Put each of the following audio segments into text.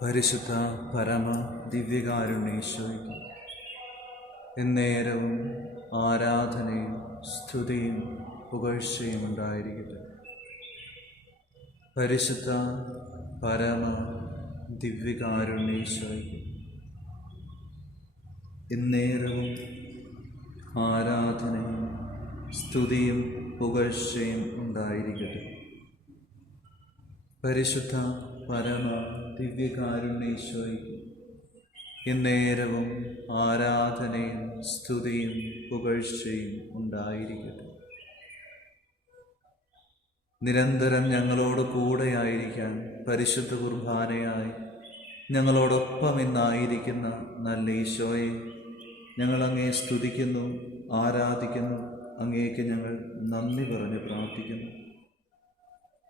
പരിശുദ്ധ പരമ ദിവ്യകാരുണ്യേശ്വരയ്ക്ക് എന്നേരവും ആരാധനയും സ്തുതിയും പുകഴ്ചയും ഉണ്ടായിരിക്കട്ടെ. പരിശുദ്ധ പരമ ദിവ്യകാരുണ്യേശ്വരയ്ക്ക് എന്നേരവും ആരാധനയും സ്തുതിയും പുകഴ്ചയും ഉണ്ടായിരിക്കട്ടെ. പരിശുദ്ധ പരമ ദിവ്യകാരുണ്യേശ്വരയ്ക്ക് എന്നേരവും ആരാധനയും സ്തുതിയും പുകഴ്ചയും ഉണ്ടായിരിക്കട്ടെ. നിരന്തരം ഞങ്ങളോട് കൂടെയായിരിക്കാൻ പരിശുദ്ധ കുർബാനയായി ഞങ്ങളോടൊപ്പം ഇന്നായിരിക്കുന്ന നല്ല ഈശോയെ ഞങ്ങൾ അങ്ങയെ സ്തുതിക്കുന്നു, ആരാധിക്കുന്നു. അങ്ങേക്ക് ഞങ്ങൾ നന്ദി പറഞ്ഞ് പ്രാർത്ഥിക്കുന്നു.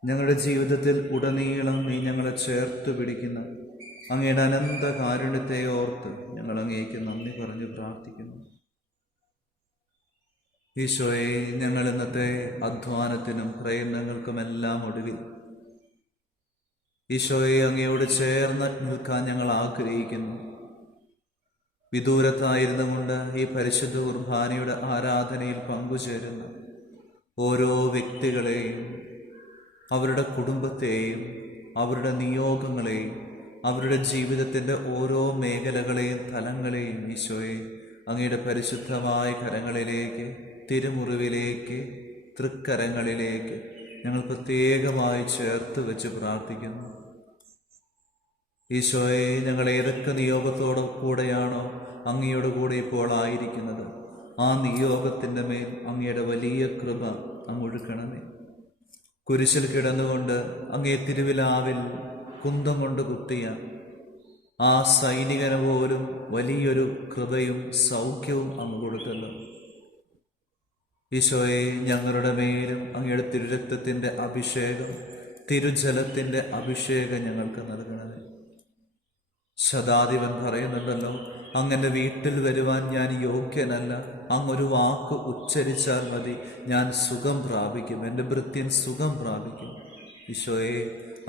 ഞങ്ങളുടെ ജീവിതത്തിൽ ഉടനീളം നീ ഞങ്ങളെ ചേർത്ത് പിടിക്കുന്ന അങ്ങയുടെ അനന്ത കാരുണ്യത്തെ ഓർത്ത് ഞങ്ങൾ അങ്ങേക്ക് നന്ദി പറഞ്ഞ് പ്രാർത്ഥിക്കുന്നു. ഈശോയെ, ഞങ്ങൾ ഇന്നത്തെ അധ്വാനത്തിനും പ്രയത്നങ്ങൾക്കുമെല്ലാം ഒടുവിൽ ഈശോയെ അങ്ങയോട് ചേർന്ന് നിൽക്കാൻ ഞങ്ങൾ ആഗ്രഹിക്കുന്നു. വിദൂരത്തായിരുന്നുകൊണ്ട് ഈ പരിശുദ്ധ കുർബാനയുടെ ആരാധനയിൽ പങ്കുചേരുന്ന ഓരോ വ്യക്തികളെയും, അവരുടെ കുടുംബത്തെയും, അവരുടെ നിയോഗങ്ങളെയും, അവരുടെ ജീവിതത്തിൻ്റെ ഓരോ മേഖലകളെയും തലങ്ങളെയും ഈശോയെ അങ്ങയുടെ പരിശുദ്ധമായ കരങ്ങളിലേക്ക്, തിരുമുറിവിലേക്ക്, തൃക്കരങ്ങളിലേക്ക് ഞങ്ങൾ പ്രത്യേകമായി ചേർത്ത് വെച്ച് പ്രാർത്ഥിക്കുന്നു. ഈശോയെ, ഞങ്ങൾ ഏതൊക്കെ നിയോഗത്തോടു കൂടെയാണോ അങ്ങയോട് കൂടെ ഇപ്പോൾ ആയിരിക്കുന്നത്, ആ നിയോഗത്തിൻ്റെ മേൽ അങ്ങയുടെ വലിയ കൃപ അങ്ങൊഴുക്കണമേ. കുരിശിൽ കിടന്നുകൊണ്ട് അങ്ങേ തിരുവിലാവിൽ കുന്തം കൊണ്ട് കുത്തിയ ആ സൈനികന് പോലും വലിയൊരു കൃപയും സൗഖ്യവും അങ്ങ് കൊടുത്തല്ലോ. ഈശോയെ, ഞങ്ങളുടെ മേലും അങ്ങയുടെ തിരുരക്തത്തിൻ്റെ അഭിഷേകം, തിരുജലത്തിൻ്റെ അഭിഷേകം ഞങ്ങൾക്ക് നൽകണമേ. ശതാധിപൻ പറയുന്നുണ്ടല്ലോ, അങ്ങൻ്റെ വീട്ടിൽ വരുവാൻ ഞാൻ യോഗ്യനല്ല, അങ്ങൊരു വാക്ക് ഉച്ചരിച്ചാൽ മതി, ഞാൻ സുഖം പ്രാപിക്കും, എൻ്റെ ഭൃത്യൻ സുഖം പ്രാപിക്കും. ഈശോയെ,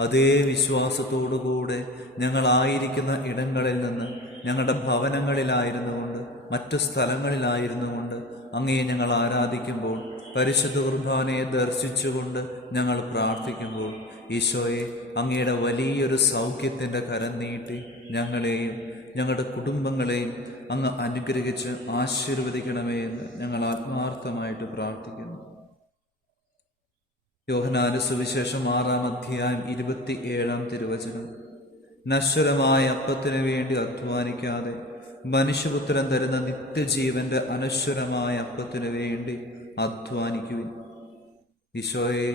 അതേ വിശ്വാസത്തോടുകൂടെ ഞങ്ങളായിരിക്കുന്ന ഇടങ്ങളിൽ നിന്ന്, ഞങ്ങളുടെ ഭവനങ്ങളിലായിരുന്നുകൊണ്ട്, മറ്റു സ്ഥലങ്ങളിലായിരുന്നുകൊണ്ട് അങ്ങയെ ഞങ്ങൾ ആരാധിക്കുമ്പോൾ, പരിശുദ്ധ കുർബാനയെ ദർശിച്ചുകൊണ്ട് ഞങ്ങൾ പ്രാർത്ഥിക്കുമ്പോൾ, ഈശോയെ, അങ്ങയുടെ വലിയൊരു സൗഖ്യത്തിൻ്റെ കരം നീട്ടി ഞങ്ങളെയും ഞങ്ങളുടെ കുടുംബങ്ങളെയും അങ്ങ് അനുഗ്രഹിച്ച് ആശീർവദിക്കണമേ എന്ന് ഞങ്ങൾ ആത്മാർത്ഥമായിട്ട് പ്രാർത്ഥിക്കുന്നു. യോഹന്നാന്റെ സുവിശേഷം 6-ാം അധ്യായം 27-ാം തിരുവചനം: നശ്വരമായ അപ്പത്തിനു വേണ്ടി അധ്വാനിക്കാതെ മനുഷ്യപുത്രൻ തരുന്ന നിത്യജീവന്റെ അനശ്വരമായ അപ്പത്തിനു വേണ്ടി അധ്വാനിക്കുവിൻ. ഈശോയെ,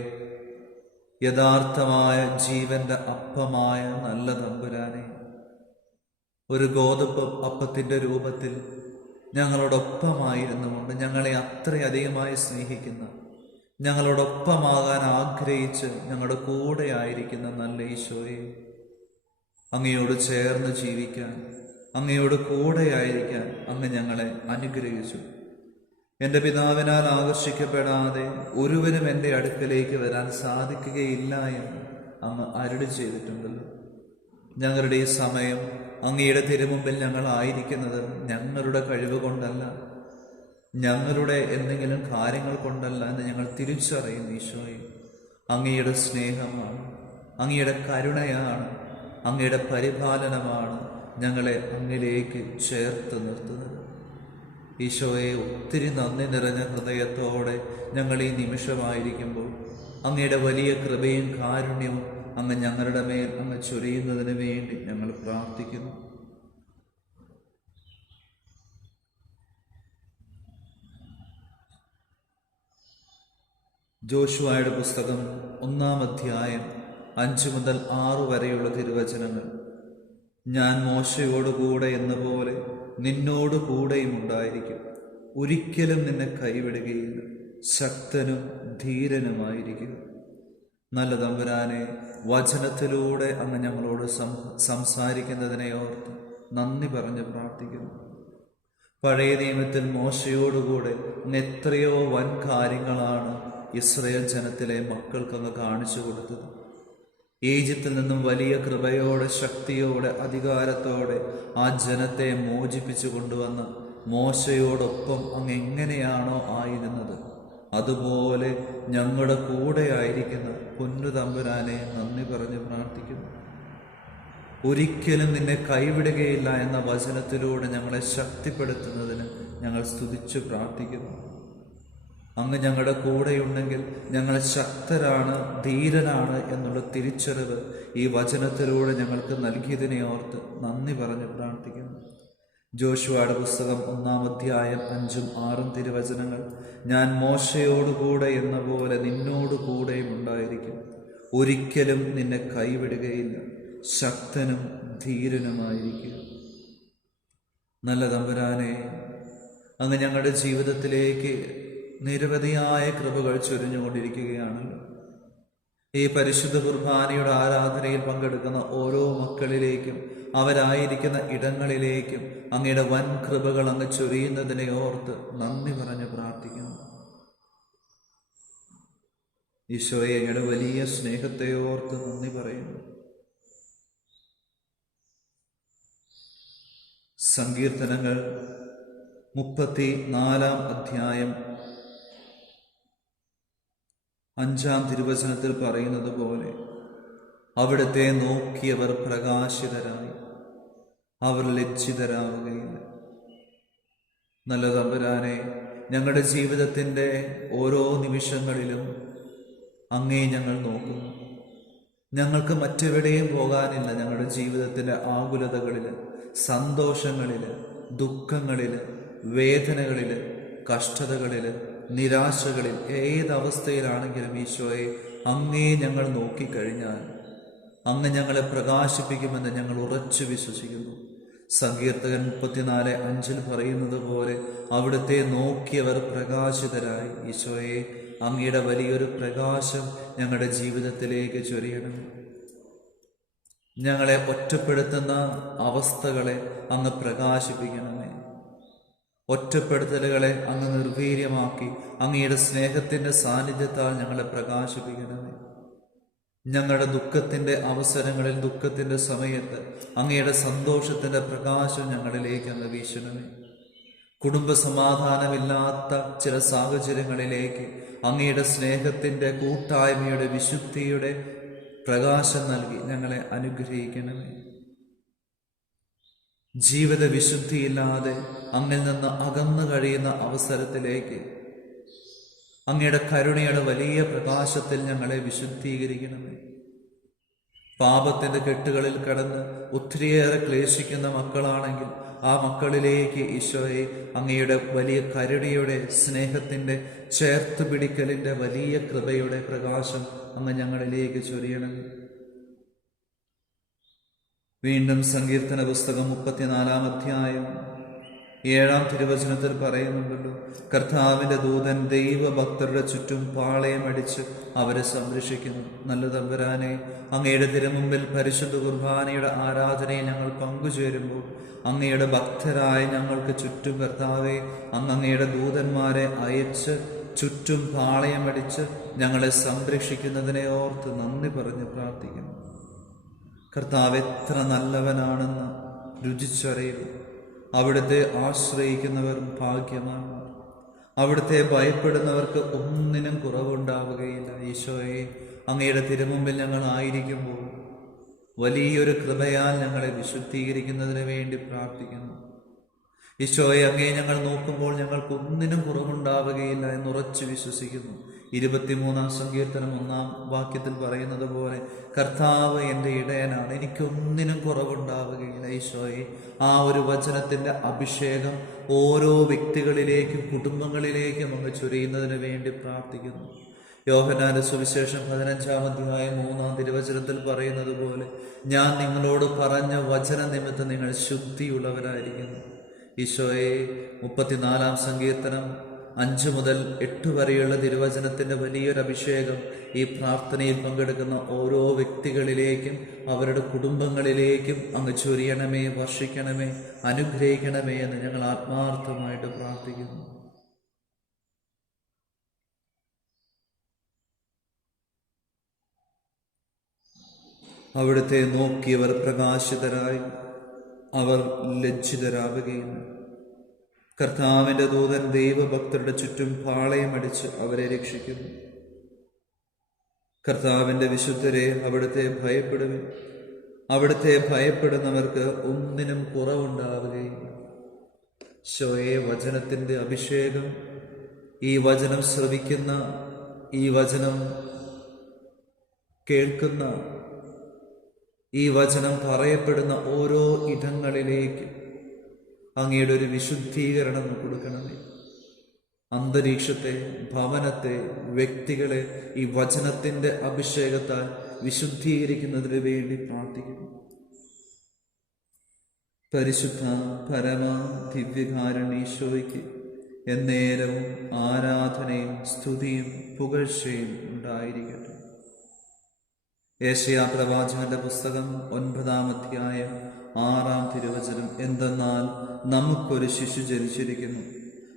യഥാർത്ഥമായ ജീവന്റെ അപ്പമായ നല്ല തമ്പുരാനെ, ഒരു ഗോതമ്പ് അപ്പത്തിൻ്റെ രൂപത്തിൽ ഞങ്ങളോടൊപ്പമായിരുന്നുകൊണ്ട് ഞങ്ങളെ അത്രയധികമായി സ്നേഹിക്കുന്ന, ഞങ്ങളോടൊപ്പമാകാൻ ആഗ്രഹിച്ച് ഞങ്ങളുടെ കൂടെ ആയിരിക്കുന്ന നല്ല ഈശോയെ, അങ്ങയോട് ചേർന്ന് ജീവിക്കാൻ, അങ്ങയോട് കൂടെയായിരിക്കാൻ അങ്ങ് ഞങ്ങളെ അനുഗ്രഹിച്ചു. എൻ്റെ പിതാവിനാൽ ആകർഷിക്കപ്പെടാതെ ഒരുവനും എൻ്റെ അടുക്കലേക്ക് വരാൻ സാധിക്കുകയില്ല എന്ന് അങ്ങ് അരുളി ചെയ്തിട്ടുണ്ടല്ലോ. ഞങ്ങളുടെ ഈ സമയം അങ്ങയുടെ തിരുമുമ്പിൽ ഞങ്ങളായിരിക്കുന്നത് ഞങ്ങളുടെ കഴിവ് കൊണ്ടല്ല, ഞങ്ങളുടെ എന്തെങ്കിലും കാര്യങ്ങൾ കൊണ്ടല്ല എന്ന് ഞങ്ങൾ തിരിച്ചറിയുന്നു. ഈശോയെ, അങ്ങയുടെ സ്നേഹമാണ്, അങ്ങയുടെ കരുണയാണ്, അങ്ങയുടെ പരിപാലനമാണ് ഞങ്ങളെ അങ്ങിലേക്ക് ചേർത്ത് നിർത്തുന്നത്. ഈശോയെ, ഒത്തിരി നന്ദി നിറഞ്ഞ ഹൃദയത്തോടെ ഞങ്ങൾ ഈ നിമിഷമായിരിക്കുമ്പോൾ അങ്ങയുടെ വലിയ കൃപയും കാരുണ്യവും അങ്ങ് ഞങ്ങളുടെ മേൽ അങ്ങ് ചൊരിയുന്നതിന് വേണ്ടി ഞങ്ങൾ പ്രാർത്ഥിക്കുന്നു. ജോഷുവയുടെ പുസ്തകം 1-ാം അധ്യായം 5 മുതൽ 6 വരെയുള്ള തിരുവചനങ്ങൾ. ഞാൻ മോശയോടുകൂടെ എന്ന പോലെ നിന്നോട് കൂടെയും ഉണ്ടായിരിക്കും. ഒരിക്കലും നിന്നെ കൈവിടുകയില്ല. ശക്തനും ധീരനുമായിരിക്കും. നല്ല തമ്പുരാനെ, വചനത്തിലൂടെ അങ്ങ് ഞങ്ങളോട് സംസാരിക്കുന്നതിനെ ഓർത്ത് നന്ദി പറഞ്ഞ് പ്രാർത്ഥിക്കുന്നു. പഴയ നിയമത്തിൽ മോശയോടുകൂടെ അങ്ങ് എത്രയോ വൻ കാര്യങ്ങളാണ് ഇസ്രായേൽ ജനത്തിലെ മക്കൾക്ക് അങ്ങ് കാണിച്ചു കൊടുത്തത്. ഈജിപ്തിൽ നിന്നും വലിയ കൃപയോടെ, ശക്തിയോടെ, അധികാരത്തോടെ ആ ജനത്തെ മോചിപ്പിച്ചു കൊണ്ടുവന്ന് മോശയോടൊപ്പം അങ്ങ് എങ്ങനെയാണോ ആയിരുന്നത്, അതുപോലെ ഞങ്ങളുടെ കൂടെ ആയിരിക്കുന്ന പൊന്നു തമ്പുരാനെ നന്ദി പറഞ്ഞ് പ്രാർത്ഥിക്കുന്നു. ഒരിക്കലും നിന്നെ കൈവിടുകയില്ല എന്ന വചനത്തിലൂടെ ഞങ്ങളെ ശക്തിപ്പെടുത്തുന്നതിന് ഞങ്ങൾ സ്തുതിച്ചു പ്രാർത്ഥിക്കുന്നു. അങ്ങ് ഞങ്ങളുടെ കൂടെയുണ്ടെങ്കിൽ ഞങ്ങൾ ശക്തരാണ്, ധീരനാണ് എന്നുള്ള തിരിച്ചറിവ് ഈ വചനത്തിലൂടെ ഞങ്ങൾക്ക് നൽകിയതിനെ ഓർത്ത് നന്ദി പറഞ്ഞ് പ്രാർത്ഥിക്കുന്നു. ജോഷുവയുടെ പുസ്തകം 1-ാം അധ്യായം 5-ഉം 6-ഉം തിരുവചനങ്ങൾ. ഞാൻ മോശയോടുകൂടെ എന്ന പോലെ നിന്നോട് കൂടെയും ഉണ്ടായിരിക്കും. ഒരിക്കലും നിന്നെ കൈവിടുകയില്ല. ശക്തനും ധീരനുമായിരിക്കും. നല്ല തമ്പുരാനെ, അങ്ങ് ഞങ്ങളുടെ ജീവിതത്തിലേക്ക് നിരവധിയായ കൃപകൾ ചൊരിഞ്ഞുകൊണ്ടിരിക്കുകയാണല്ലോ. ഈ പരിശുദ്ധ കുർബാനയുടെ ആരാധനയിൽ പങ്കെടുക്കുന്ന ഓരോ മക്കളിലേക്കും അവരായിരിക്കുന്ന ഇടങ്ങളിലേക്കും അങ്ങയുടെ വൻ കൃപകൾ അങ്ങ് ചൊരിയുന്നതിനെ ഓർത്ത് നന്ദി പറഞ്ഞ് പ്രാർത്ഥിക്കുന്നു. ഈശോയെ, അങ്ങയുടെ വലിയ സ്നേഹത്തെ ഓർത്ത് നന്ദി പറയുന്നു. സങ്കീർത്തനങ്ങൾ 34-ാം അധ്യായം 5-ാം തിരുവചനത്തിൽ പറയുന്നത് പോലെ, അവിടുത്തെ നോക്കിയവർ പ്രകാശിതരായി, അവർ ലജ്ജിതരാവുകയില്ല. നല്ല തമ്പുരാനെ, ഞങ്ങളുടെ ജീവിതത്തിൻ്റെ ഓരോ നിമിഷങ്ങളിലും അങ്ങേ ഞങ്ങൾ നോക്കുന്നു. ഞങ്ങൾക്ക് മറ്റെവിടെയും പോകാനില്ല. ഞങ്ങളുടെ ജീവിതത്തിൻ്റെ ആകുലതകളിൽ, സന്തോഷങ്ങളിൽ, ദുഃഖങ്ങളിൽ, വേദനകളിൽ, കഷ്ടതകളിൽ, നിരാശകളിൽ, ഏതവസ്ഥയിലാണെങ്കിലും ഈശോയെ, അങ്ങേ ഞങ്ങൾ നോക്കിക്കഴിഞ്ഞാൽ അങ്ങ് ഞങ്ങളെ പ്രകാശിപ്പിക്കുമെന്ന് ഞങ്ങൾ ഉറച്ചു വിശ്വസിക്കുന്നു. സങ്കീർത്തകൻ 34:5 പറയുന്നത് പോലെ, അവിടുത്തെ നോക്കിയവർ പ്രകാശിതരായി. ഈശോയെ, അങ്ങയുടെ വലിയൊരു പ്രകാശം ഞങ്ങളുടെ ജീവിതത്തിലേക്ക് ചൊരിയണം. ഞങ്ങളെ ഒറ്റപ്പെടുത്തുന്ന അവസ്ഥകളെ അങ്ങ് പ്രകാശിപ്പിക്കണമേ. ഒറ്റപ്പെടുത്തലുകളെ അങ്ങ് നിർവീര്യമാക്കി അങ്ങയുടെ സ്നേഹത്തിൻ്റെ സാന്നിധ്യത്താൽ ഞങ്ങളെ പ്രകാശിപ്പിക്കണമേ. ഞങ്ങളുടെ ദുഃഖത്തിൻ്റെ അവസരങ്ങളിൽ, ദുഃഖത്തിൻ്റെ സമയത്ത് അങ്ങയുടെ സന്തോഷത്തിൻ്റെ പ്രകാശം ഞങ്ങളിലേക്ക് അങ്ങ് വീശണമേ. കുടുംബ സമാധാനമില്ലാത്ത ചില സാഹചര്യങ്ങളിലേക്ക് അങ്ങയുടെ സ്നേഹത്തിൻ്റെ, കൂട്ടായ്മയുടെ, വിശുദ്ധിയുടെ പ്രകാശം നൽകി ഞങ്ങളെ അനുഗ്രഹിക്കണമേ. ജീവിത വിശുദ്ധിയില്ലാതെ അങ്ങിൽ നിന്ന് അകന്നു കഴിയുന്ന അവസരത്തിലേക്ക് അങ്ങയുടെ കരുണയുടെ വലിയ പ്രകാശത്തിൽ ഞങ്ങളെ വിശുദ്ധീകരിക്കണമേ. പാപത്തിൻ്റെ കെട്ടുകളിൽ കടന്ന് ഒത്തിരിയേറെ ക്ലേശിക്കുന്ന മക്കളാണെങ്കിൽ ആ മക്കളിലേക്ക് ഈശോയെ അങ്ങയുടെ വലിയ കരുണയുടെ, സ്നേഹത്തിൻ്റെ, ചേർത്ത് പിടിക്കലിൻ്റെ വലിയ കൃപയുടെ പ്രകാശം അങ്ങ് ഞങ്ങളിലേക്ക് ചൊരിയണമേ. വീണ്ടും സങ്കീർത്തന പുസ്തകം 34-ാം അധ്യായം 7-ാം തിരുവചനത്തിൽ പറയുന്നുണ്ടല്ലോ, കർത്താവിൻ്റെ ദൂതൻ ദൈവഭക്തരുടെ ചുറ്റും പാളയമടിച്ച് അവരെ സംരക്ഷിക്കുന്നു. നല്ല തമ്പുരാനെ, അങ്ങയുടെ തിരുമുമ്പിൽ പരിശുദ്ധ കുർബാനയുടെ ആരാധനയിൽ ഞങ്ങൾ പങ്കുചേരുമ്പോൾ അങ്ങയുടെ ഭക്തരായ ഞങ്ങൾക്ക് ചുറ്റും കർത്താവെ, അങ്ങയുടെ ദൂതന്മാരെ അയച്ച് ചുറ്റും പാളയമടിച്ച് ഞങ്ങളെ സംരക്ഷിക്കുന്നതിനെ ഓർത്ത് നന്ദി പറഞ്ഞ് പ്രാർത്ഥിക്കുന്നു. കർത്താവ് എത്ര നല്ലവനാണെന്ന് രുചിച്ചറിയും. അവിടുത്തെ ആശ്രയിക്കുന്നവർ ഭാഗ്യമാണ്. അവിടുത്തെ ഭയപ്പെടുന്നവർക്ക് ഒന്നിനും കുറവുണ്ടാവുകയില്ല. ഈശോയെ, അങ്ങയുടെ തിരുമുമ്പിൽ ഞങ്ങൾ ആയിരിക്കുമ്പോൾ വലിയൊരു കൃപയാൽ ഞങ്ങളെ വിശുദ്ധീകരിക്കുന്നതിന് വേണ്ടി പ്രാർത്ഥിക്കുന്നു. ഈശോയെ, അങ്ങേ ഞങ്ങൾ നോക്കുമ്പോൾ ഞങ്ങൾക്ക് ഒന്നിനും കുറവുണ്ടാവുകയില്ല എന്നുറച്ചു വിശ്വസിക്കുന്നു. 23-ാം സങ്കീർത്തനം 1-ാം വാക്യത്തിൽ പറയുന്നത് പോലെ കർത്താവ് എൻ്റെ ഇടയനാണ്, എനിക്കൊന്നിനും കുറവുണ്ടാവുകയില്ല. ഈശോയെ, ആ ഒരു വചനത്തിൻ്റെ അഭിഷേകം ഓരോ വ്യക്തികളിലേക്കും കുടുംബങ്ങളിലേക്കും അങ്ങ് ചൊരിയുന്നതിന് വേണ്ടി പ്രാർത്ഥിക്കുന്നു. യോഹന്നാന്റെ സുവിശേഷം 15-ാം അധ്യായം 3-ാം തിരുവചനത്തിൽ പറയുന്നത് പോലെ ഞാൻ നിങ്ങളോട് പറഞ്ഞ വചന നിമിത്തം നിങ്ങൾ ശുദ്ധിയുള്ളവരായിരിക്കുന്നു. ഈശോയെ, 34-ാം സങ്കീർത്തനം 5 മുതൽ 8 വരെയുള്ള തിരുവചനത്തിന്റെ വലിയൊരു അഭിഷേകം ഈ പ്രാർത്ഥനയിൽ പങ്കെടുക്കുന്ന ഓരോ വ്യക്തികളിലേക്കും അവരുടെ കുടുംബങ്ങളിലേക്കും അങ്ങ് ചൊരിയണമേ, വർഷിക്കണമേ, അനുഗ്രഹിക്കണമേ എന്ന് ഞങ്ങൾ ആത്മാർത്ഥമായിട്ട് പ്രാർത്ഥിക്കുന്നു. അവിടുത്തെ നോക്കിയവർ പ്രകാശിതരായി, അവർ ലജ്ജിതരാവുകയില്ല. കർത്താവിന്റെ ദൂതൻ ദൈവഭക്തരുടെ ചുറ്റും പാളയമടിച്ച് അവരെ രക്ഷിക്കുന്നു. കർത്താവിന്റെ വിശുദ്ധരെ, അവിടുത്തെ ഭയപ്പെടുവിൻ. അവിടുത്തെ ഭയപ്പെടുന്നവർക്ക് ഒന്നിനും കുറവുണ്ടാവുകയില്ല. ഈശോയെ, വചനത്തിന്റെ അഭിഷേകം, ഈ വചനം ശ്രവിക്കുന്ന, ഈ വചനം കേൾക്കുന്ന, ഈ വചനം പറയപ്പെടുന്ന ഓരോ ഇടങ്ങളിലേക്ക് അങ്ങയുടെ ഒരു വിശുദ്ധീകരണം കൊടുക്കണമേ. അന്തരീക്ഷത്തെ, ഭവനത്തെ, വ്യക്തികളെ ഈ വചനത്തിന്റെ അഭിഷേകത്താൽ വിശുദ്ധീകരിക്കുന്നതിന് വേണ്ടി പ്രാർത്ഥിക്കുന്നു. പരിശുദ്ധ പരമ ദിവ്യകാരുണ്യീശോയ്ക്ക് എന്നേരവും ആരാധനയും സ്തുതിയും പുകഴ്ചയും ഉണ്ടായിരിക്കട്ടെ. യെശയ്യാ പ്രവാചകന്റെ പുസ്തകം 9-ാം അധ്യായം 6-ാം തിരുവചനം: എന്തെന്നാൽ നമുക്കൊരു ശിശു ജനിച്ചിരിക്കുന്നു,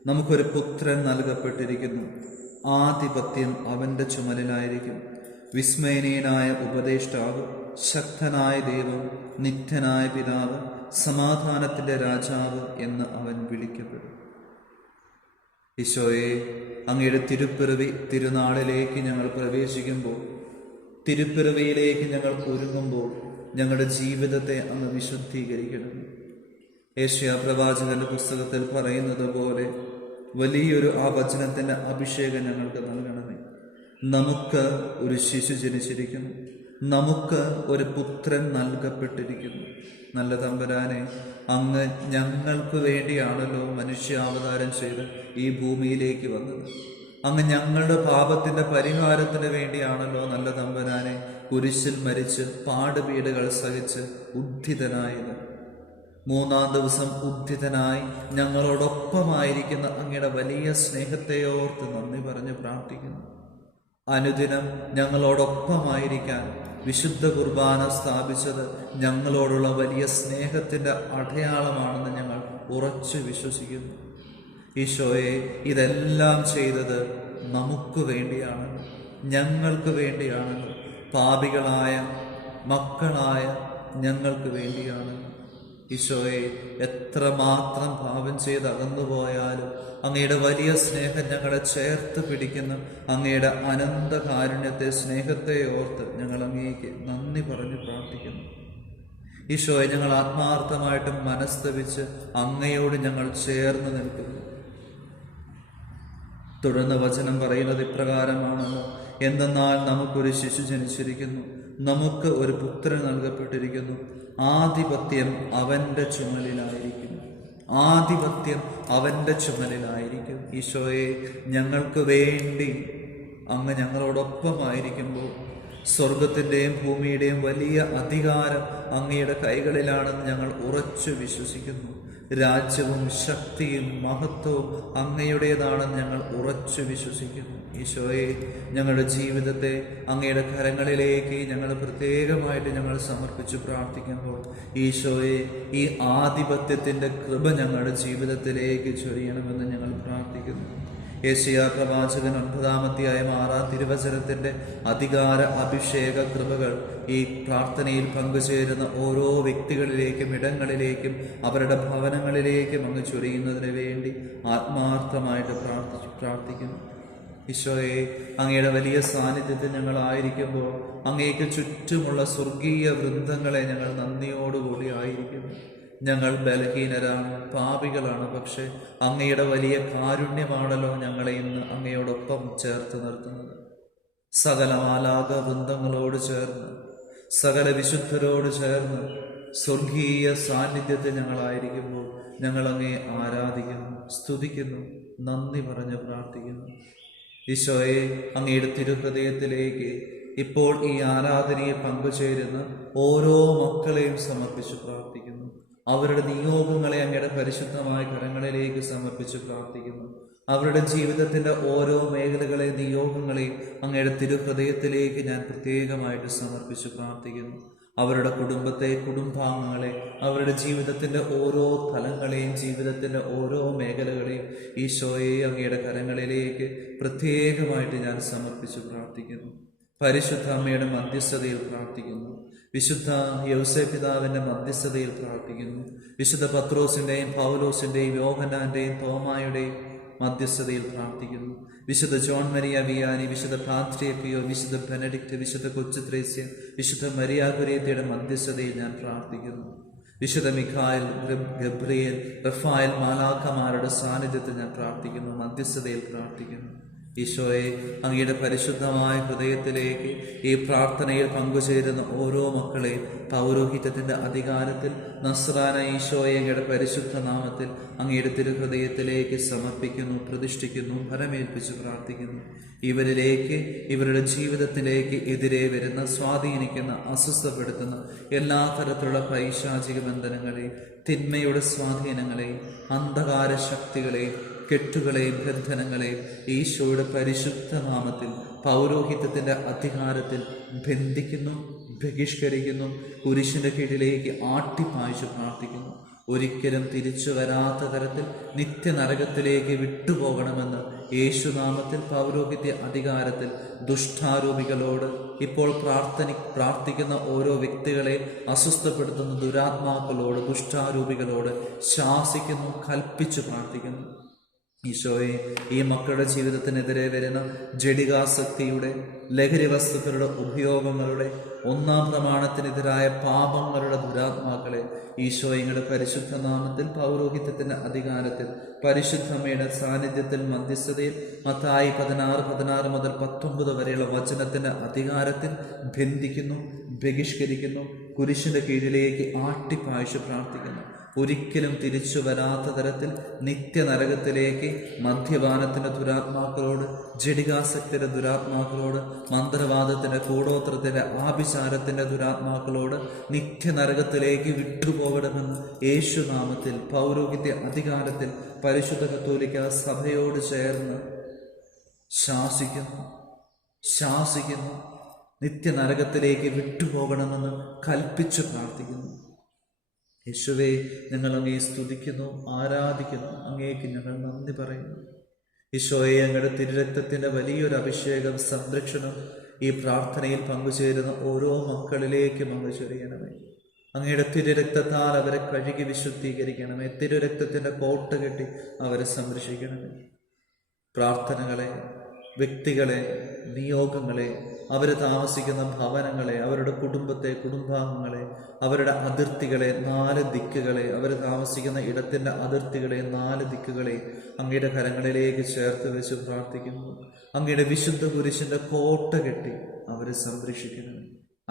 നമുക്കൊരു പുത്രൻ നൽകപ്പെട്ടിരിക്കുന്നു, ആധിപത്യം അവന്റെ ചുമലിലായിരിക്കും. വിസ്മയനീയനായ ഉപദേഷ്ടാവ്, ശക്തനായ ദൈവം, നിത്യനായ പിതാവ്, സമാധാനത്തിന്റെ രാജാവ് എന്ന് അവൻ വിളിക്കപ്പെടും. ഈശോയെ, അങ്ങയുടെ തിരുപ്പിറവി തിരുനാളിലേക്ക് ഞങ്ങൾ പ്രവേശിക്കുമ്പോൾ, തിരുപ്പിറവിയിലേക്ക് ഞങ്ങൾ ഒരുങ്ങുമ്പോൾ ഞങ്ങളുടെ ജീവിതത്തെ അങ്ങ് വിശുദ്ധീകരിക്കണം. യെശയ്യാ പ്രവാചകന്റെ പുസ്തകത്തിൽ പറയുന്നത് പോലെ വലിയൊരു ആ വചനത്തിന്റെ അഭിഷേകം ഞങ്ങൾക്ക് നൽകണമേ. നമുക്ക് ഒരു ശിശു ജനിച്ചിരിക്കുന്നു, നമുക്ക് ഒരു പുത്രൻ നൽകപ്പെട്ടിരിക്കുന്നു. നല്ല തമ്പുരാനെ, അങ്ങ് ഞങ്ങൾക്ക് വേണ്ടിയാണല്ലോ മനുഷ്യാവതാരം ചെയ്ത് ഈ ഭൂമിയിലേക്ക് വന്നത്. അങ്ങ് ഞങ്ങളുടെ പാപത്തിന്റെ പരിഹാരത്തിന് വേണ്ടിയാണല്ലോ നല്ല തമ്പുരാനെ കുരിശിൽ മരിച്ച് പാടുപീടുകൾ സഹിച്ച് ഉദ്ധിതനായത്. 3-ാം ദിവസം ഉദ്ധിതനായി ഞങ്ങളോടൊപ്പമായിരിക്കുന്ന അങ്ങയുടെ വലിയ സ്നേഹത്തെ ഓർത്ത് നന്ദി പറഞ്ഞ് പ്രാർത്ഥിക്കുന്നു. അനുദിനം ഞങ്ങളോടൊപ്പമായിരിക്കാൻ വിശുദ്ധ കുർബാന സ്ഥാപിച്ചത് ഞങ്ങളോടുള്ള വലിയ സ്നേഹത്തിന്റെ അടയാളമാണെന്ന് ഞങ്ങൾ ഉറച്ചു വിശ്വസിക്കുന്നു. ഈശോയെ, ഇതെല്ലാം ചെയ്തത് നമുക്ക് വേണ്ടിയാണ്, ഞങ്ങൾക്ക് വേണ്ടിയാണ്, പാപികളായ മക്കളായ ഞങ്ങൾക്ക് വേണ്ടിയാണ്. ഈശോയെ, എത്രമാത്രം പാപം ചെയ്ത് അകന്നുപോയാലും അങ്ങയുടെ വലിയ സ്നേഹം ഞങ്ങളെ ചേർത്ത് പിടിക്കുന്ന അങ്ങയുടെ അനന്ത കാരുണ്യത്തെ, സ്നേഹത്തെ ഓർത്ത് ഞങ്ങൾ അങ്ങേക്ക് നന്ദി പറഞ്ഞ് പ്രാർത്ഥിക്കുന്നു. ഈശോയെ, ഞങ്ങൾ ആത്മാർത്ഥമായിട്ട് മനസ്തപിച്ച് അങ്ങയോട് ഞങ്ങൾ ചേർന്ന് നിൽക്കുന്നു. തുടർന്ന് വചനം പറയുന്നത് ഇപ്രകാരമാണല്ലോ: എന്തെന്നാൽ നമുക്കൊരു ശിശു ജനിച്ചിരിക്കുന്നു, നമുക്ക് ഒരു പുത്രൻ നൽകപ്പെട്ടിരിക്കുന്നു, ആധിപത്യം അവന്റെ ചുമലിലായിരിക്കും. ആധിപത്യം അവന്റെ ചുമലിലായിരിക്കും. ഈശോയെ, ഞങ്ങൾക്ക് വേണ്ടി അങ്ങ് ഞങ്ങളോടൊപ്പമായിരിക്കുമ്പോൾ സ്വർഗത്തിൻ്റെയും ഭൂമിയുടെയും വലിയ അധികാരം അങ്ങയുടെ കൈകളിലാണെന്ന് ഞങ്ങൾ ഉറച്ചു വിശ്വസിക്കുന്നു. രാജ്യവും ശക്തിയും മഹത്വവും അങ്ങയുടേതാണെന്ന് ഞങ്ങൾ ഉറച്ചു വിശ്വസിക്കുന്നു. ഈശോയെ, ഞങ്ങളുടെ ജീവിതത്തെ അങ്ങയുടെ കരങ്ങളിലേക്ക് ഞങ്ങൾ പ്രത്യേകമായിട്ട് ഞങ്ങൾ സമർപ്പിച്ച് പ്രാർത്ഥിക്കുമ്പോൾ ഈശോയെ, ഈ ആധിപത്യത്തിൻ്റെ കൃപ ഞങ്ങളുടെ ജീവിതത്തിലേക്ക് ചൊരിയണമെന്ന് ഞങ്ങൾ പ്രാർത്ഥിക്കുന്നു. യെശയ്യാ പ്രവാചകൻ 9-ാം അധ്യായം 6-ാം തിരുവചനത്തിന്റെ അധികാര അഭിഷേക കൃപകൾ ഈ പ്രാർത്ഥനയിൽ പങ്കുചേരുന്ന ഓരോ വ്യക്തികളിലേക്കും ഇടങ്ങളിലേക്കും അവരുടെ ഭവനങ്ങളിലേക്കും അങ്ങ് ചൊരിയുന്നതിന് വേണ്ടി ആത്മാർത്ഥമായിട്ട് പ്രാർത്ഥിക്കുന്നു. ഈശോയെ, അങ്ങയുടെ വലിയ സാന്നിധ്യത്തിൽ ഞങ്ങളായിരിക്കുമ്പോൾ അങ്ങേക്ക് ചുറ്റുമുള്ള സ്വർഗീയ വൃന്ദങ്ങളെ ഞങ്ങൾ നന്ദിയോടുകൂടി ആയിരിക്കുന്നു. ഞങ്ങൾ ബലഹീനരാണ്, പാപികളാണ്. പക്ഷേ അങ്ങയുടെ വലിയ കാരുണ്യമാണല്ലോ ഞങ്ങളെ ഇന്ന് അങ്ങയോടൊപ്പം ചേർത്ത് നിർത്തുന്നത്. സകല മാലാഖ വൃന്ദങ്ങളോട് ചേർന്ന്, സകല വിശുദ്ധരോട് ചേർന്ന് സ്വർഗീയ സാന്നിധ്യത്തിൽ ഞങ്ങളായിരിക്കുമ്പോൾ ഞങ്ങൾ അങ്ങയെ ആരാധിക്കുന്നു, സ്തുതിക്കുന്നു, നന്ദി പറഞ്ഞ് പ്രാർത്ഥിക്കുന്നു. ഈശോയെ, അങ്ങയുടെ തിരുഹൃദയത്തിലേക്ക് ഇപ്പോൾ ഈ ആരാധനയെ പങ്കുചേരുന്ന ഓരോ മക്കളെയും സമർപ്പിച്ച് പ്രാർത്ഥിക്കുന്നു. അവരുടെ നിയോഗങ്ങളെ അങ്ങയുടെ പരിശുദ്ധമായ കരങ്ങളിലേക്ക് സമർപ്പിച്ച് പ്രാർത്ഥിക്കുന്നു. അവരുടെ ജീവിതത്തിൻ്റെ ഓരോ മേഖലകളെ നിയോഗങ്ങളെയും അങ്ങയുടെ തിരുഹൃദയത്തിലേക്ക് ഞാൻ പ്രത്യേകമായിട്ട് സമർപ്പിച്ച് പ്രാർത്ഥിക്കുന്നു. അവരുടെ കുടുംബത്തെ, കുടുംബാംഗങ്ങളെ, അവരുടെ ജീവിതത്തിൻ്റെ ഓരോ തലങ്ങളെയും, ജീവിതത്തിൻ്റെ ഓരോ മേഖലകളെയും ഈശോയെ അങ്ങയുടെ കരങ്ങളിലേക്ക് പ്രത്യേകമായിട്ട് ഞാൻ സമർപ്പിച്ച് പ്രാർത്ഥിക്കുന്നു. പരിശുദ്ധ അമ്മയുടെ മധ്യസ്ഥതയിൽ പ്രാർത്ഥിക്കുന്നു. വിശുദ്ധ യൗസേപ്പ് പിതാവിൻ്റെ മധ്യസ്ഥതയിൽ പ്രാർത്ഥിക്കുന്നു. വിശുദ്ധ പത്രോസിൻ്റെയും പൗലോസിൻ്റെയും യോഹന്നാൻ്റെയും തോമായുടെയും മധ്യസ്ഥതയിൽ പ്രാർത്ഥിക്കുന്നു. വിശുദ്ധ ജോൺ മരിയ വിയാനി, വിശുദ്ധ പാത്രിയപ്പിയോ, വിശുദ്ധ ബെനഡിക്റ്റ്, വിശുദ്ധ കൊച്ചു ത്രേസ്യ, വിശുദ്ധ മരിയ കുര്യത്തിയുടെ മധ്യസ്ഥതയിൽ ഞാൻ പ്രാർത്ഥിക്കുന്നു. വിശുദ്ധ മിഖായേൽ, ഗബ്രിയേൽ, റഫായേൽ മാലാഖമാരുടെ സാന്നിധ്യത്തിൽ ഞാൻ പ്രാർത്ഥിക്കുന്നു, മധ്യസ്ഥതയിൽ പ്രാർത്ഥിക്കുന്നു. ഈശോയെ, അങ്ങയുടെ പരിശുദ്ധമായ ഹൃദയത്തിലേക്ക് ഈ പ്രാർത്ഥനയിൽ പങ്കുചേരുന്ന ഓരോ മക്കളെയും പൗരോഹിത്യത്തിൻ്റെ അധികാരത്തിൽ നസ്രാന ഈശോയെ അങ്ങയുടെ പരിശുദ്ധ നാമത്തിൽ അങ്ങയുടെ തിരുഹൃദയത്തിലേക്ക് സമർപ്പിക്കുന്നു, പ്രതിഷ്ഠിക്കുന്നു, ഫലമേൽപ്പിച്ച് പ്രാർത്ഥിക്കുന്നു. ഇവരിലേക്ക്, ഇവരുടെ ജീവിതത്തിലേക്ക് എതിരെ വരുന്ന, സ്വാധീനിക്കുന്ന, അസ്വസ്ഥപ്പെടുത്തുന്ന എല്ലാ തരത്തിലുള്ള പൈശാചിക ബന്ധനങ്ങളെയും, തിന്മയുടെ സ്വാധീനങ്ങളെയും, അന്ധകാര ശക്തികളെയും, കെട്ടുകളെയും ബന്ധനങ്ങളെയും ഈശോയുടെ പരിശുദ്ധ നാമത്തിൽ പൗരോഹിത്യത്തിൻ്റെ അധികാരത്തിൽ ബന്ധിക്കുന്നു, ബഹിഷ്കരിക്കുന്നു, കുരിശിൻ്റെ കീഴിലേക്ക് ആട്ടിപ്പായിച്ചു പ്രാർത്ഥിക്കുന്നു. ഒരിക്കലും തിരിച്ചു വരാത്ത തരത്തിൽ നിത്യനരകത്തിലേക്ക് വിട്ടുപോകണമെന്ന് യേശുനാമത്തിൽ പൗരോഹിത്യ അധികാരത്തിൽ ദുഷ്ടാരൂപികളോട്, ഇപ്പോൾ പ്രാർത്ഥിക്കുന്ന ഓരോ വ്യക്തികളെ അസ്വസ്ഥപ്പെടുത്തുന്ന ദുരാത്മാക്കളോട്, ദുഷ്ടാരൂപികളോട് ശാസിക്കുന്നു, കൽപ്പിച്ചു പ്രാർത്ഥിക്കുന്നു. ഈശോയെ, ഈ മക്കളുടെ ജീവിതത്തിനെതിരെ വരുന്ന ജഡികാസക്തിയുടെ, ലഹരി വസ്തുക്കളുടെ ഉപയോഗങ്ങളുടെ, ഒന്നാം പ്രമാണത്തിനെതിരായ പാപങ്ങളുടെ ദുരാത്മാക്കളെ ഈശോയുടെ പരിശുദ്ധ നാമത്തിൽ പൗരോഹിത്യത്തിൻ്റെ അധികാരത്തിൽ പരിശുദ്ധമ്മയുടെ സാന്നിധ്യത്തിൽ മധ്യസ്ഥതയിൽ മത്തായി 16 മുതൽ 19 വരെയുള്ള വചനത്തിൻ്റെ അധികാരത്തിൽ ബന്ധിക്കുന്നു, ബഹിഷ്കരിക്കുന്നു, കുരിശിൻ്റെ കീഴിലേക്ക് ആട്ടിപ്പായിച്ചു പ്രാർത്ഥിക്കുന്നു. ഒരിക്കലും തിരിച്ചു വരാത്ത തരത്തിൽ നിത്യനരകത്തിലേക്ക് മദ്യപാനത്തിൻ്റെ ദുരാത്മാക്കളോട്, ജഡികാസക്തിയുടെ ദുരാത്മാക്കളോട്, മന്ത്രവാദത്തിൻ്റെ, കൂടോത്രത്തിൻ്റെ, ആഭിചാരത്തിൻ്റെ ദുരാത്മാക്കളോട് നിത്യനരകത്തിലേക്ക് വിട്ടുപോകണമെന്ന് യേശുനാമത്തിൽ പൗരോഹിത്യ അധികാരത്തിൽ പരിശുദ്ധ കത്തോലിക്ക സഭയോട് ചേർന്ന് ശാസിക്കുന്നു. നിത്യനരകത്തിലേക്ക് വിട്ടുപോകണമെന്ന് കൽപ്പിച്ചു പ്രാർത്ഥിക്കുന്നു. യേശുവേ, ഞങ്ങൾ അങ്ങയെ സ്തുതിക്കുന്നു, ആരാധിക്കുന്നു, അങ്ങേക്ക് ഞങ്ങൾ നന്ദി പറയുന്നു. ഈശോയെ, അങ്ങയുടെ തിരുരക്തത്തിൻ്റെ വലിയൊരു അഭിഷേകം, സംരക്ഷണം ഈ പ്രാർത്ഥനയിൽ പങ്കുചേരുന്ന ഓരോ മക്കളിലേക്കും അങ്ങ് ചൊരിയണമേ. അങ്ങയുടെ തിരുരക്തത്താൽ അവരെ കഴുകി വിശുദ്ധീകരിക്കണമേ. തിരുരക്തത്തിൻ്റെ കോട്ട കെട്ടി അവരെ സംരക്ഷിക്കണമേ. പ്രാർത്ഥനകളെ, വ്യക്തികളെ, നിയോഗങ്ങളെ, അവർ താമസിക്കുന്ന ഭവനങ്ങളെ, അവരുടെ കുടുംബത്തെ, കുടുംബാംഗങ്ങളെ, അവരുടെ അതിർത്തികളെ, 4 ദിക്കുകളെ, അവർ താമസിക്കുന്ന ഇടത്തിൻ്റെ അതിർത്തികളെ, 4 ദിക്കുകളെ അങ്ങയുടെ കരങ്ങളിലേക്ക് ചേർത്ത് വെച്ച് പ്രാർത്ഥിക്കുന്നു. അങ്ങയുടെ വിശുദ്ധ കുരിശിൻ്റെ കോട്ട കെട്ടി അവരെ സംരക്ഷിക്കണമേ,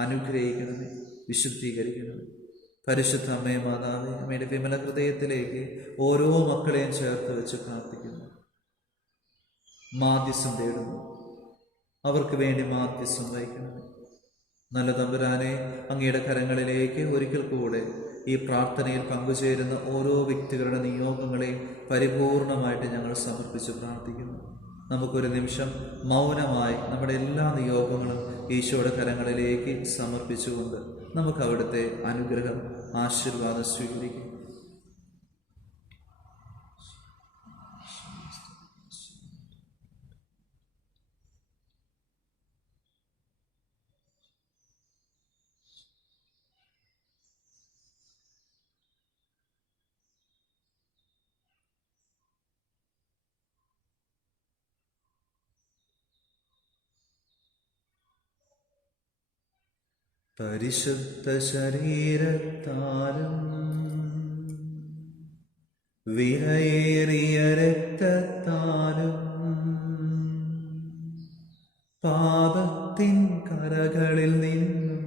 അനുഗ്രഹിക്കണമേ, വിശുദ്ധീകരിക്കണമേ. പരിശുദ്ധ അമ്മേ, മാതാവേ, അമ്മയുടെ വിമല ഹൃദയത്തിലേക്ക് ഓരോ മക്കളെയും ചേർത്ത് വെച്ച് പ്രാർത്ഥിക്കുന്നു. മാധ്യസ്ഥം തേടുന്നു, അവർക്ക് വേണ്ടി മാധ്യസ്ഥം വഹിക്കണമേ. നല്ല തമ്പുരാനെ, അങ്ങയുടെ കരങ്ങളിലേക്ക് ഒരിക്കൽ കൂടെ ഈ പ്രാർത്ഥനയിൽ പങ്കുചേരുന്ന ഓരോ വ്യക്തികളുടെ നിയോഗങ്ങളെയും പരിപൂർണമായിട്ട് ഞങ്ങൾ സമർപ്പിച്ച് പ്രാർത്ഥിക്കുന്നു. നമുക്കൊരു നിമിഷം മൗനമായി നമ്മുടെ എല്ലാ നിയോഗങ്ങളും ഈശോയുടെ കരങ്ങളിലേക്ക് സമർപ്പിച്ചുകൊണ്ട് നമുക്ക് അവിടുത്തെ അനുഗ്രഹം, ആശീർവാദം സ്വീകരിക്കും. പരിശുദ്ധ ശരീരത്താലും വിലയേറിയ രക്തത്താലും പാപത്തിൻ കരകളിൽ നിന്നും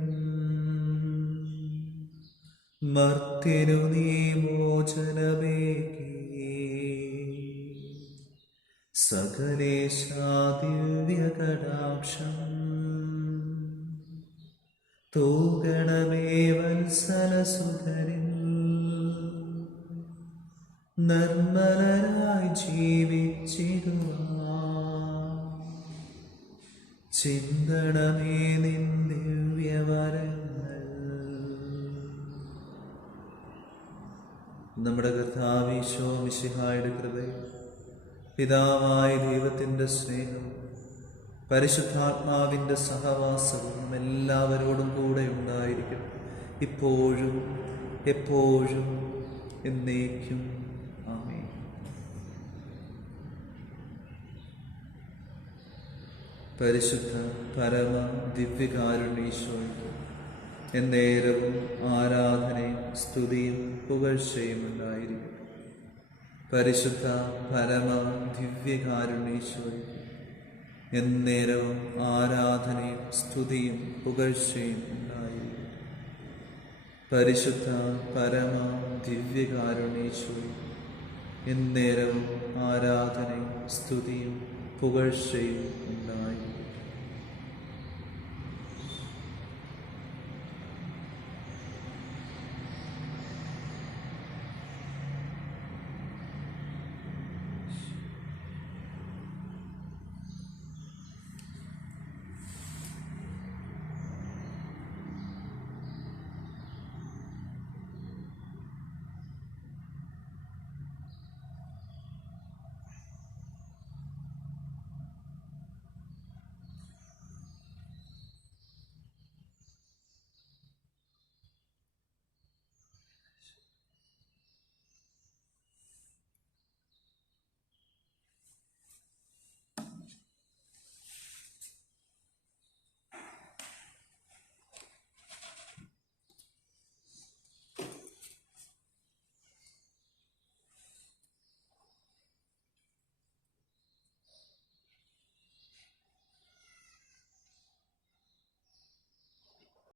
മർത്യനു നീ മോചനമേകി. സകലേശാ ദിവ്യകടാക്ഷം തൂകണമേ വത്സലസുധരിൽ. നിർമ്മലരായി ജീവിച്ചിടുവാൻ ചിന്തണമേ നിൻ ദിവ്യവരങ്ങൾ. നമ്മുടെ കർത്താവ് ഈശോ മിശിഹായുടെ കൃപയും പിതാവായ ദൈവത്തിൻ്റെ സ്നേഹവും പരിശുദ്ധാത്മാവിൻ്റെ സഹവാസവും എല്ലാവരോടും കൂടെ ഉണ്ടായിരിക്കും, ഇപ്പോഴും എപ്പോഴും എന്നേക്കും. ആമേൻ. പരിശുദ്ധ പരമ ദിവ്യകാരുണ്യേശ്വരന് എന്നേരവും ആരാധനയും സ്തുതിയും പുകഴ്ചയും ഉണ്ടായിരിക്കും. പരിശുദ്ധ പരമ ദിവ്യകാരുണ്യേശ്വരന് എന്നേരവും ആരാധനയും സ്തുതിയും പുകഴ്ചയും ഉണ്ടായിരിക്കും. പരിശുദ്ധ പരമ ദിവ്യകാരുണ്യേശ്വരന് എന്നേരവും ആരാധനയും സ്തുതിയും പുകഴ്ചയും ഉണ്ടായിരിക്കും.